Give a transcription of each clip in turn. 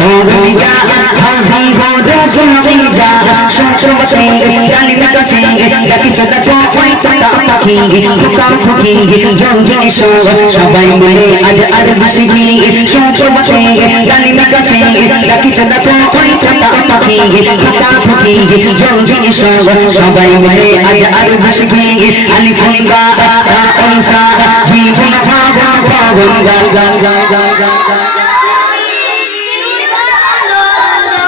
গা ওবিগা হাজি গোদা জুনি যা শুনতে রানী কাছে ডাকি চটা চয় চটা পাখি ফুকা ফুকি জঙ্গি এসো সবাই মিলে আজ আজ বসবি শুনতে রানী কাছে ডাকি চটা চয় চটা পাখি ফুকা ফুকি জঙ্গি এসো সবাই মিলে আজ আজ বসবি আলি ফুঙ্গা অনসা জীবন ভাগন ভাগন গা গা গা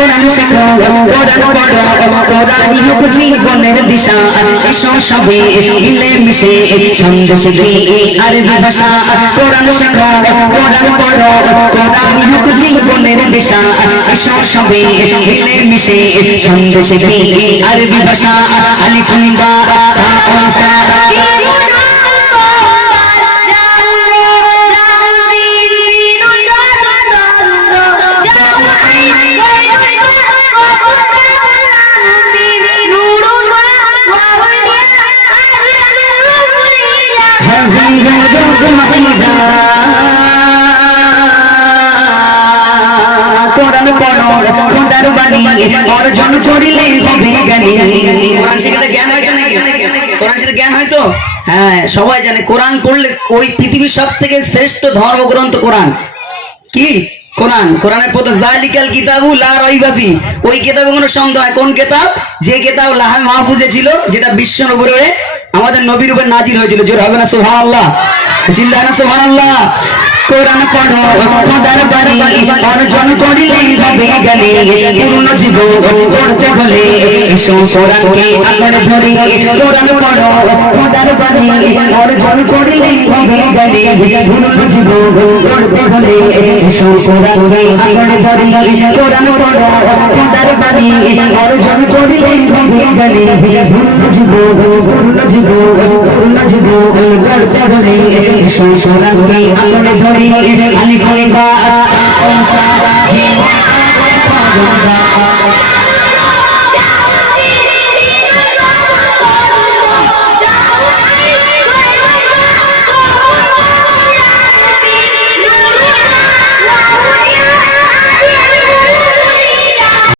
কোরআন শেখো কোরআন পড়ো কোরআন হোক জীবনের দিশা, এসো সবে মিলে মিশে, ছন্দ শিখি আরবি ভাষা। কোরআন শেখো, কোরআন পড়ো, কোরআন হোক জীবনের দিশা। এসো সবে মিলে মিশে, ছন্দ শিখি আরবি ভাষা। আলিফ বা অর্জন করিলে হয় সবাই জানে কোরআন ওই পৃথিবীর সব থেকে শ্রেষ্ঠ ধর্মগ্রন্থ কোরআন। কি? কোরআন। কোরআনের কিতাবু লা ওই কিতাবে কোনো সন্দেহ হয়। কোন কিতাব? যে কিতাব লাহে মাহফুজে ছিল, যেটা বিশ্ব নবরে আমাদের নবীর উপর নাজিল হয়েছিল। জোর হবে না চিল্লা না, সুবহানাল্লাহ। কোরআন পড়ো খোদার বাণী। অর্জন করিলে হবে জ্ঞানী পূর্ণ জীবন করতে হলে। এসো কোরআনকে আঁকড়ে ধরি, কোরআন পড়ো, খোদার বাণী। অর্জন করিলে হবে জ্ঞানী পূর্ণ জীবন করতে হলে। এসো কোরআনকে আঁকড়ে ধরি, কোরআন পড়ো, খোদার বাণী। অর্জন করিলে হবে জ্ঞানী পূর্ণ জীবন করতে হলে এসো কোরআনকে আঁকড়ে ধরি আলি ফরিদা